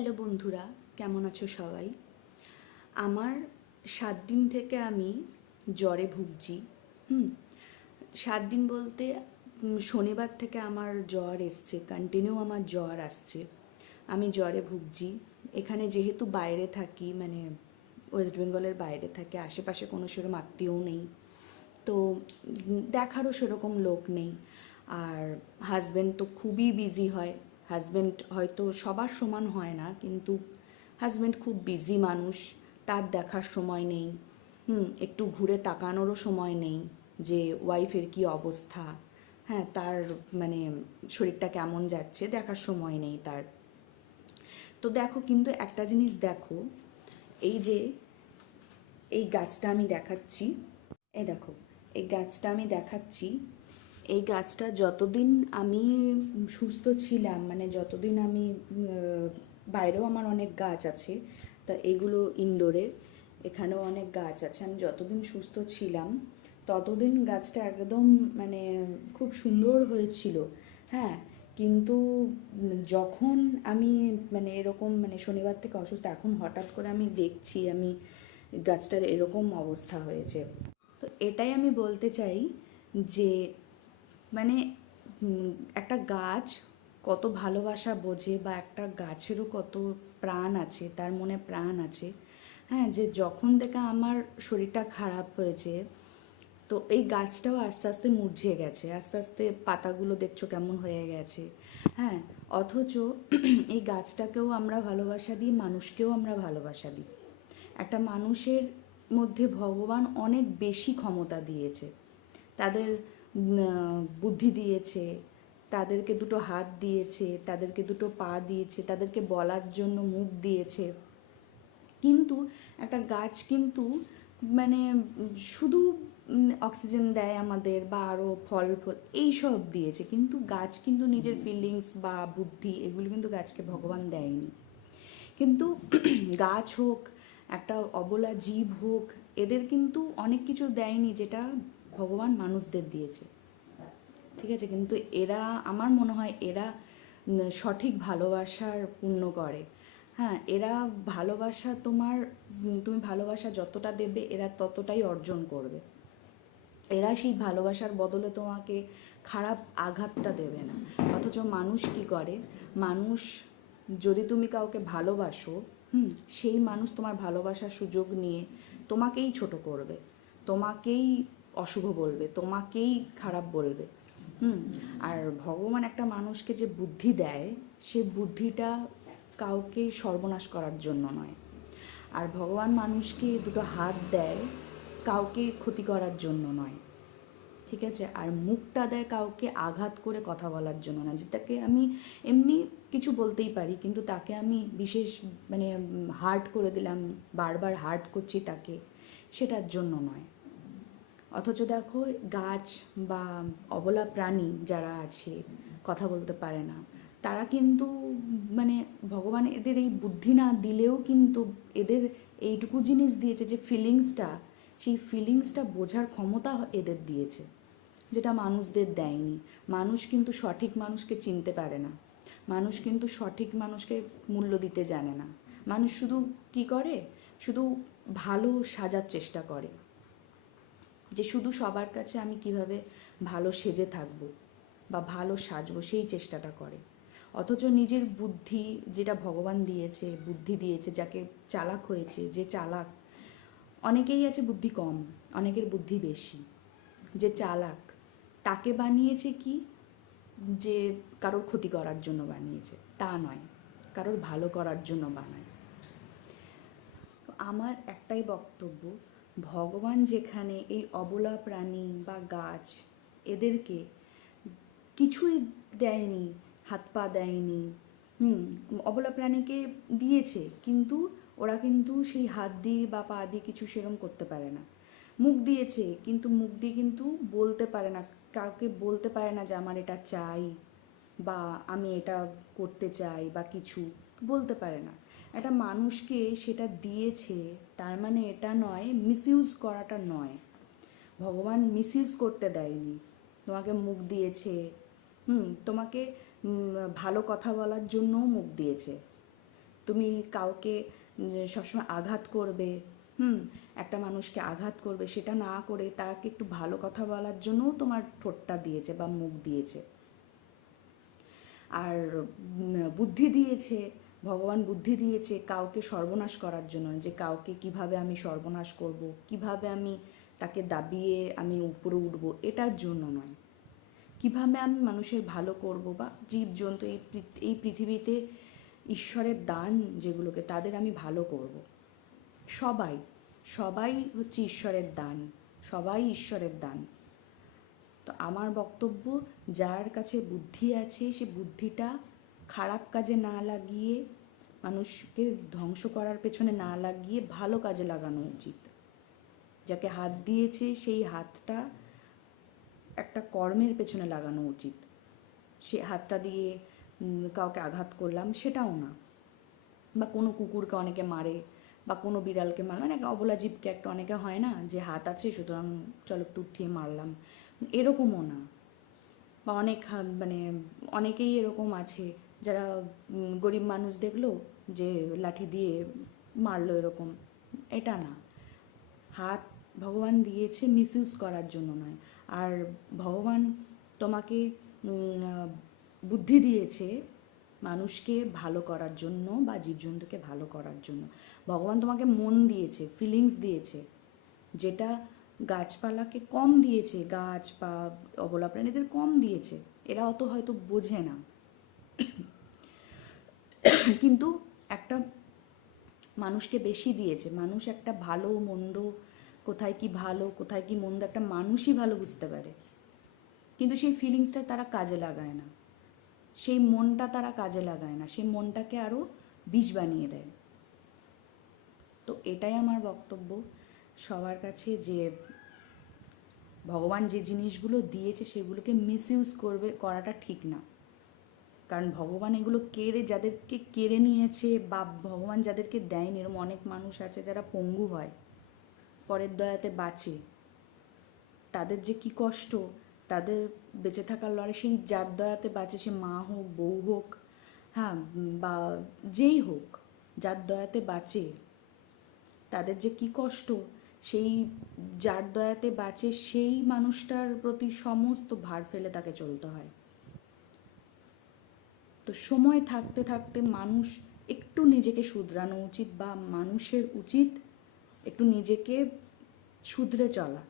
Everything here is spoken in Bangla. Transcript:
হ্যালো বন্ধুরা, কেমন আছো সবাই? আমার 7 দিন থেকে আমি জ্বরে ভুগছি। হুম 7 দিন বলতে শনিবার থেকে আমার জ্বর এসছে, কন্টিনিউ আমার জ্বর আসছে। আমি জ্বরে ভুগছি। এখানে যেহেতু বাইরে থাকি, মানে ওয়েস্ট বেঙ্গলের বাইরে থাকি, আশেপাশে কোনো সেরকম আত্মীয়ও নেই, তো দেখারও সেরকম লোক নেই। আর হাজব্যান্ড তো খুবই বিজি হয়। হাজব্যান্ড হয়তো সবার সমান হয় না, কিন্তু হাজব্যান্ড খুব বিজি মানুষ, তার দেখার সময় নেই। একটু ঘুরে তাকানোরও সময় নেই যে ওয়াইফের কি অবস্থা, হ্যাঁ তার মানে শরীরটা কেমন যাচ্ছে দেখার সময় নেই তার। তো দেখো, কিন্তু একটা জিনিস দেখো, এই যে এই গাছটা আমি দেখাচ্ছি, এই দেখো, এই গাছটা আমি দেখাচ্ছি, এই গাছটা যতদিন আমি সুস্থ ছিলাম, মানে যতদিন আমি বাইরেও আমার অনেক গাছ আছে, তা এগুলো ইনডোরের, এখানেও অনেক গাছ আছে, আমি যতদিন সুস্থ ছিলাম ততদিন গাছটা একদম মানে খুব সুন্দর হয়েছিল। হ্যাঁ, কিন্তু যখন আমি মানে এরকম মানে শনিবার থেকে অসুস্থ, এখন হঠাৎ করে আমি দেখছি আমি গাছটার এরকম অবস্থা হয়েছে। তো এটাই আমি বলতে চাই যে মানে একটা গাছ কত ভালোবাসা বোঝে, বা একটা গাছেরও কত প্রাণ আছে, তার মনে প্রাণ আছে। হ্যাঁ, যে যখন থেকে আমার শরীরটা খারাপ হয়েছে, তো এই গাছটাও আস্তে আস্তে মুরঝিয়ে গেছে, আস্তে আস্তে পাতাগুলো দেখছো কেমন হয়ে গেছে। হ্যাঁ, অথচ এই গাছটাকেও আমরা ভালোবাসা দিই, মানুষকেও আমরা ভালোবাসা দিই। একটা মানুষের মধ্যে ভগবান অনেক বেশি ক্ষমতা দিয়েছে, তাদের বুদ্ধি দিয়েছে, তাদেরকে দুটো হাত দিয়েছে, তাদেরকে দুটো পা দিয়েছে, তাদেরকে বলার জন্য মুখ দিয়েছে। কিন্তু একটা গাছ কিন্তু মানে শুধু অক্সিজেন দেয় আমাদের, বা আরও ফল ফল এইসব দিয়েছে, কিন্তু গাছ কিন্তু নিজের ফিলিংস বা বুদ্ধি এগুলো কিন্তু গাছকে ভগবান দেয়নি। কিন্তু গাছ হোক, একটা অবলা জীব হোক, এদের কিন্তু অনেক কিছু দেয়নি যেটা ভগবান মানুষদের দিয়েছে। ঠিক আছে, কিন্তু এরা, আমার মনে হয় এরা সঠিক ভালোবাসার পূর্ণ করে। হ্যাঁ, এরা ভালোবাসা তুমি ভালোবাসা যতটা দেবে এরা ততটাই অর্জন করবে। এরা সেই ভালোবাসার বদলে তোমাকে খারাপ আঘাতটা দেবে না। অথচ মানুষ কি করে, মানুষ যদি তুমি কাউকে ভালোবাসো, সেই মানুষ তোমার ভালোবাসার সুযোগ নিয়ে তোমাকেই ছোট করবে, তোমাকেই অশুভ বলবে, তোমাকেই খারাপ বলবে। আর ভগবান একটা মানুষকে যে বুদ্ধি দেয়, সে বুদ্ধিটা কাউকে সর্বনাশ করার জন্য নয়। আর ভগবান মানুষকে দুটো হাত দেয় কাউকে ক্ষতি করার জন্য নয়। ঠিক আছে, আর মুখটা দেয় কাউকে আঘাত করে কথা বলার জন্য না, যেটাকে আমি এমনি কিছু বলতেই পারি, কিন্তু তাকে আমি বিশেষ মানে হার্ট করে দিলাম, বারবার হার্ট করছি তাকে, সেটার জন্য নয়। অথচ দেখো, গাছ বা অবলা প্রাণী যারা আছে, কথা বলতে পারে না, তারা কিন্তু মানে ভগবান এদের এই বুদ্ধি না দিলেও কিন্তু এদের এইটুকু জিনিস দিয়েছে যে ফিলিংসটা, সেই ফিলিংসটা বোঝার ক্ষমতা এদের দিয়েছে, যেটা মানুষদের দেয়নি। মানুষ কিন্তু সঠিক মানুষকে চিনতে পারে না, মানুষ কিন্তু সঠিক মানুষকে মূল্য দিতে জানে না। মানুষ শুধু কি করে, শুধু ভালো সাজার চেষ্টা করে, যে শুধু সবার কাছে আমি কিভাবে ভালো সেজে থাকবো বা ভালো সাজবো সেই চেষ্টাটা করে। অথচ নিজের বুদ্ধি যেটা ভগবান দিয়েছে, বুদ্ধি দিয়েছে, যাকে চালাক হয়েছে, যে চালাক, অনেকেই আছে বুদ্ধি কম, অনেকের বুদ্ধি বেশি। যে চালাক তাকে বানিয়েছে কি, যে কারোর ক্ষতি করার জন্য বানিয়েছে তা নয়, কারোর ভালো করার জন্য বানায়। আমার একটাই বক্তব্য, ভগবান যেখানে এই অবলা প্রাণী বা গাছ এদেরকে কিছুই দেয়নি, হাত পা দেয়নি, অবলা প্রাণীকে দিয়েছে, কিন্তু ওরা কিন্তু সেই হাত দিয়ে বা পা দিয়ে কিছু সেরম করতে পারে না। মুখ দিয়েছে, কিন্তু মুখ দিয়ে কিন্তু বলতে পারে না, কাউকে বলতে পারে না যে আমার এটা চাই বা আমি এটা করতে চাই, বা কিছু বলতে পারে না। একটা মানুষকে সেটা দিয়েছে, তার মানে এটা নয়, মিসইউজ করাটা নয়। ভগবান মিসইউজ করতে দেয়নি। তোমাকে মুখ দিয়েছে, তোমাকে ভালো কথা বলার জন্যও মুখ দিয়েছে। তো তুমি কাউকে সবসময় আঘাত করবে, একটা মানুষকে আঘাত করবে, সেটা না করে তাকে একটু ভালো কথা বলার জন্যও তোমার ঠোঁটটা দিয়েছে বা মুখ দিয়েছে। আর বুদ্ধি দিয়েছে, ভগবান বুদ্ধি দিয়েছে কাউকে সর্বনাশ করার জন্য, যে কাউকে কিভাবে আমি সর্বনাশ করব, কিভাবে আমি তাকে দাবিয়ে আমি উপরে উঠবো, এটার জন্য নয়। কিভাবে আমি মানুষের ভালো করব বা জীবজন্তু এই পৃথিবীতে ঈশ্বরের দান যেগুলোকে, তাদের আমি ভালো করব। সবাই সবাই হচ্ছে ঈশ্বরের দান, সবাই ঈশ্বরের দান। তো আমার বক্তব্য, যার কাছে বুদ্ধি আছে সে বুদ্ধিটা খারাপ কাজে না লাগিয়ে, মানুষকে ধ্বংস করার পেছনে না লাগিয়ে ভালো কাজে লাগানো উচিত। যাকে হাত দিয়েছে সেই হাতটা একটা কর্মের পেছনে লাগানো উচিত। সে হাতটা দিয়ে কাউকে আঘাত করলাম সেটাও না, বা কোনো কুকুরকে অনেকে মারে বা কোনো বিড়ালকে মারলাম, মানে অবলা জীবকে একটা অনেকে হয় না যে হাত আছে সুতরাং চলো একটু উঠিয়ে মারলাম, এরকমও না। বা মানে অনেকেই এরকম আছে যারা গরিব মানুষ দেখলো যে লাঠি দিয়ে মারলো, এরকম, এটা না। হাত ভগবান দিয়েছে মিসইউজ করার জন্য নয়। আর ভগবান তোমাকে বুদ্ধি দিয়েছে মানুষকে ভালো করার জন্য বা জীবজন্তুকে ভালো করার জন্য। ভগবান তোমাকে মন দিয়েছে, ফিলিংস দিয়েছে, যেটা গাছপালাকে কম দিয়েছে, গাছ বা অবলা প্রাণীদের কম দিয়েছে, এরা অত হয়তো বোঝে না। কিন্তু একটা মানুষকে বেশি দিয়েছে। মানুষ একটা ভালো মন্দ, কোথায় কি ভালো কোথায় কি মন্দ, একটা মানুষই ভালো বুঝতে পারে, কিন্তু সেই ফিলিংসটা তারা কাজে লাগায় না, সেই মনটা তারা কাজে লাগায় না, সেই মনটাকে আরও বিষ বানিয়ে দেয়। তো এটাই আমার বক্তব্য সবার কাছে, যে ভগবান যে জিনিসগুলো দিয়েছে সেগুলোকে মিসইউজ করাটা ঠিক না। কারণ ভগবান এগুলো যাদেরকে কেড়ে নিয়েছে, বা ভগবান যাদেরকে দেয়নি, এরকম অনেক মানুষ আছে যারা পঙ্গু হয়, পরের দয়াতে বাঁচে, তাদের যে কী কষ্ট, তাদের বেঁচে থাকার লড়াই, সেই যার দয়াতে বাঁচে, সে মা হোক, বউ হোক, হ্যাঁ, বা যেই হোক, যার দয়াতে বাঁচে, তাদের যে কী কষ্ট, সেই যার দয়াতে বাঁচে সেই মানুষটার প্রতি সমস্ত ভার ফেলে তাকে চলতে হয়। তো সময় থাকতে থাকতে মানুষ একটু নিজেকে শুধরানো উচিত, বা মানুষের উচিত একটু নিজেকে শুধরে চলা।